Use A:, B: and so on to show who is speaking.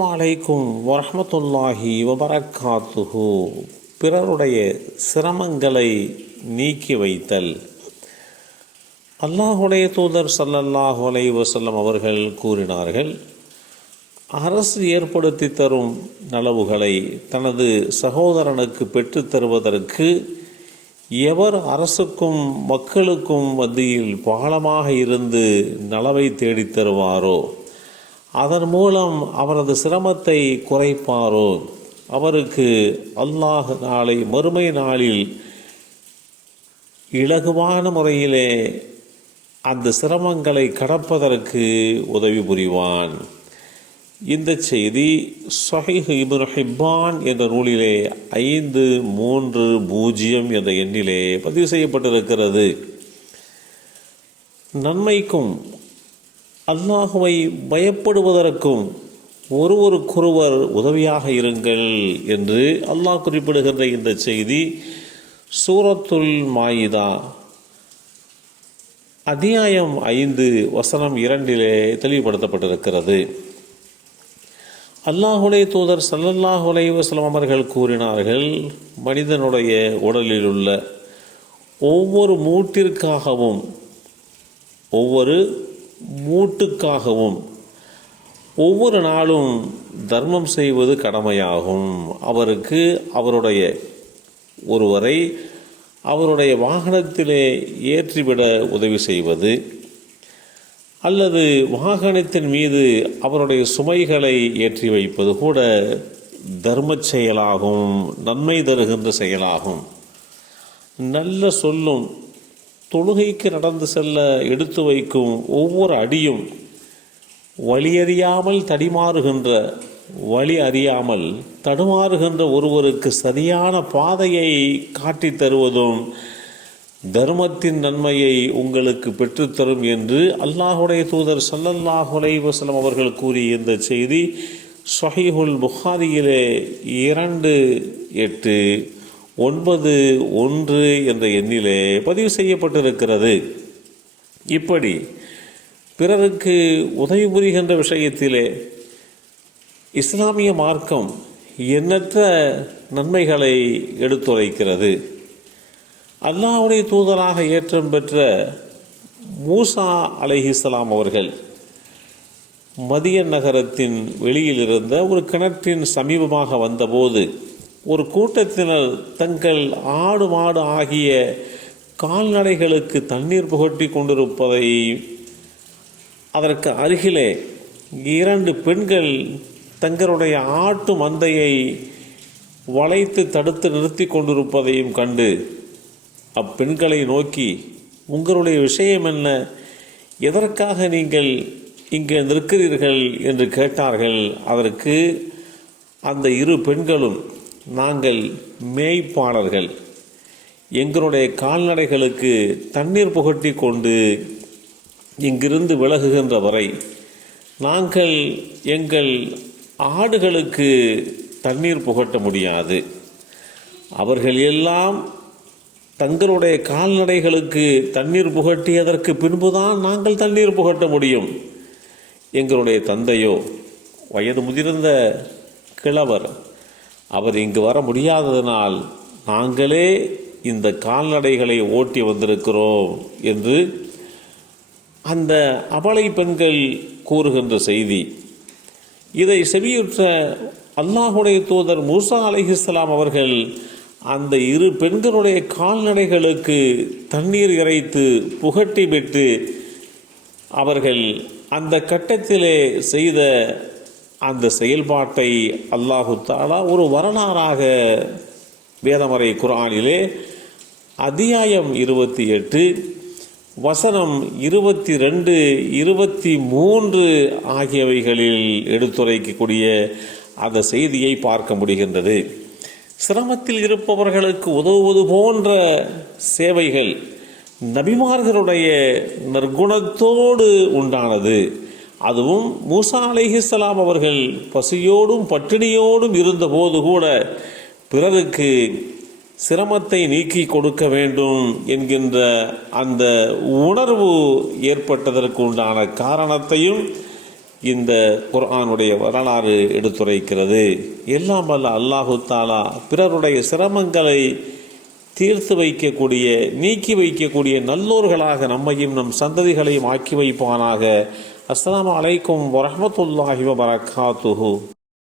A: அலைக்கும் வரமத்துல்லாஹி வபரக்காத்துஹு. பிறருடைய சிரமங்களை நீக்கி வைத்தல். அல்லாஹுடைய தூதர் சல்லல்லாஹு அலைஹி அவர்கள் கூறினார்கள் அரசு ஏற்படுத்தி தரும் நலவுகளை தனது சகோதரனுக்கு பெற்றுத்தருவதற்கு எவர் அரசுக்கும் மக்களுக்கும் மத்தியில் பாலமாக இருந்து நலவை தேடித் தருவாரோ? அதன் மூலம் அவரது சிரமத்தை குறைப்பாரோ? அவருக்கு அல்லாஹ் நாளை மறுமை நாளில் இலகுவான முறையிலே அந்த சிரமங்களை கடப்பதற்கு உதவி புரிவான். இந்த செய்தி சஹீஹ் இப்னு ஹிப்பான் என்ற நூலிலே ஐந்து மூன்று பூஜ்ஜியம் என்ற எண்ணிலே பதிவு செய்யப்பட்டிருக்கிறது. நன்மைக்கும் அல்லாஹுவை பயப்படுவதற்கும் ஒருவருக்கொருவர் உதவியாக இருங்கள் என்று அல்லாஹ் குறிப்பிடுகின்ற இந்த செய்தி சூரத்துல் மாயிதா அத்தியாயம் ஐந்து வசனம் இரண்டிலே தெளிவுபடுத்தப்பட்டிருக்கிறது. அல்லாஹுடைய தூதர் சல்லல்லாஹுலே வசலம் அவர்கள் கூறினார்கள் மனிதனுடைய உடலில் உள்ள ஒவ்வொரு மூட்டிற்காகவும் ஒவ்வொரு மூட்டுக்காகவும் ஒவ்வொரு நாளும் தர்மம் செய்வது கடமையாகும். அவருக்கு அவருடைய ஒருவரை அவருடைய வாகனத்திலே ஏற்றிவிட உதவி செய்வது அல்லது வாகனத்தின் மீது அவருடைய சுமைகளை ஏற்றி வைப்பது கூட தர்ம செயலாகும் நன்மை தருகின்ற செயலாகும். நல்ல சொல்லும் தொழுகைக்கு நடந்து செல்ல எடுத்து வைக்கும் ஒவ்வொரு அடியும் வழியறியாமல் தடிமாறுகின்ற வழி அறியாமல் தடுமாறுகின்ற ஒருவருக்கு சரியான பாதையை காட்டித் தருவதும் தர்மத்தின் நன்மையை உங்களுக்கு பெற்றுத்தரும் என்று அல்லாஹுடைய தூதர் சல்லல்லாஹுலை வசலம் அவர்கள் கூறிய இந்த செய்தி ஸஹீஹுல் புகாரியிலே இரண்டு எட்டு. ஒன்பது ஒன்று என்ற எண்ணிலே பதிவு செய்யப்பட்டிருக்கிறது. இப்படி பிறருக்கு உதவி புரிகின்ற விஷயத்திலே இஸ்லாமிய மார்க்கம் எண்ணற்ற நன்மைகளை எடுத்துரைக்கிறது. அல்லாவுடைய தூதராக ஏற்றம் பெற்ற மூசா அலைஹிஸ்ஸலாம் அவர்கள் மதிய நகரத்தின் வெளியில் இருந்த ஒரு கிணற்றின் சமீபமாக வந்தபோது ஒரு கூட்டத்தினர் தங்கள் ஆடு மாடு ஆகிய கால்நடைகளுக்கு தண்ணீர் புகட்டி கொண்டிருப்பதை அதற்கு அருகிலே இரண்டு பெண்கள் தங்களுடைய ஆட்டு மந்தையை வளைத்து தடுத்து நிறுத்தி கொண்டிருப்பதையும் கண்டு அப்பெண்களை நோக்கி உங்களுடைய விஷயம் என்ன? எதற்காக நீங்கள் இங்கே நிற்கிறீர்கள்? என்று கேட்டார்கள். அதற்கு அந்த இரு பெண்களும் நாங்கள் மேய்ப்பாளர்கள். எங்களுடைய கால்நடைகளுக்கு தண்ணீர் புகட்டி கொண்டு இங்கிருந்து விலகுகின்ற வரை நாங்கள் எங்கள் ஆடுகளுக்கு தண்ணீர் புகட்ட முடியாது. அவர்கள் எல்லாம் தங்களுடைய கால்நடைகளுக்கு தண்ணீர் புகட்டியதற்கு பின்புதான் நாங்கள் தண்ணீர் புகட்ட முடியும். எங்களுடைய தந்தையோ வயது முதிர்ந்த கிழவர் அவர் இங்கு வர முடியாததனால் நாங்களே இந்த கால்நடைகளை ஓட்டி வந்திருக்கிறோம் என்று அந்த அபலை பெண்கள் கூறுகின்ற செய்தி. இதை செவியுற்ற அல்லாஹுடைய தூதர் மூசா அலிஹிஸ்லாம் அவர்கள் அந்த இரு பெண்களுடைய கால்நடைகளுக்கு தண்ணீர் இறைத்து புகட்டி விட்டு அவர்கள் அந்த கட்டத்திலே செய்த அந்த செயல்பாட்டை அல்லாஹு தாலா ஒரு வரலாறாக வேதமறை குரானிலே அத்தியாயம் இருபத்தி எட்டு வசனம் இருபத்தி ரெண்டு இருபத்தி மூன்று ஆகியவைகளில் எடுத்துரைக்கக்கூடிய அந்த செய்தியை பார்க்க முடிகின்றது. சிரமத்தில் இருப்பவர்களுக்கு உதவுவது போன்ற சேவைகள் நபிமார்களுடைய நற்குணத்தோடு உண்டானது. அதுவும் மூசா அலைஹிஸ்ஸலாம் அவர்கள் பசியோடும் பட்டினியோடும் இருந்தபோது கூட பிறருக்கு சிரமத்தை நீக்கி கொடுக்க வேண்டும் என்கின்ற அந்த உணர்வு ஏற்பட்டதற்கு உண்டான காரணத்தையும் இந்த குர்ஆனுடைய வரலாறு எடுத்துரைக்கிறது. எல்லாம் வல்ல அல்லாஹு தாலா பிறருடைய சிரமங்களை தீர்த்து வைக்கக்கூடிய நீக்கி வைக்கக்கூடிய நல்லோர்களாக நம்மையும் நம் சந்ததிகளையும் ஆக்கி வைப்பானாக. আসসালামু আলাইকুম বরহমতুল্লাহ বারাকাতুহু।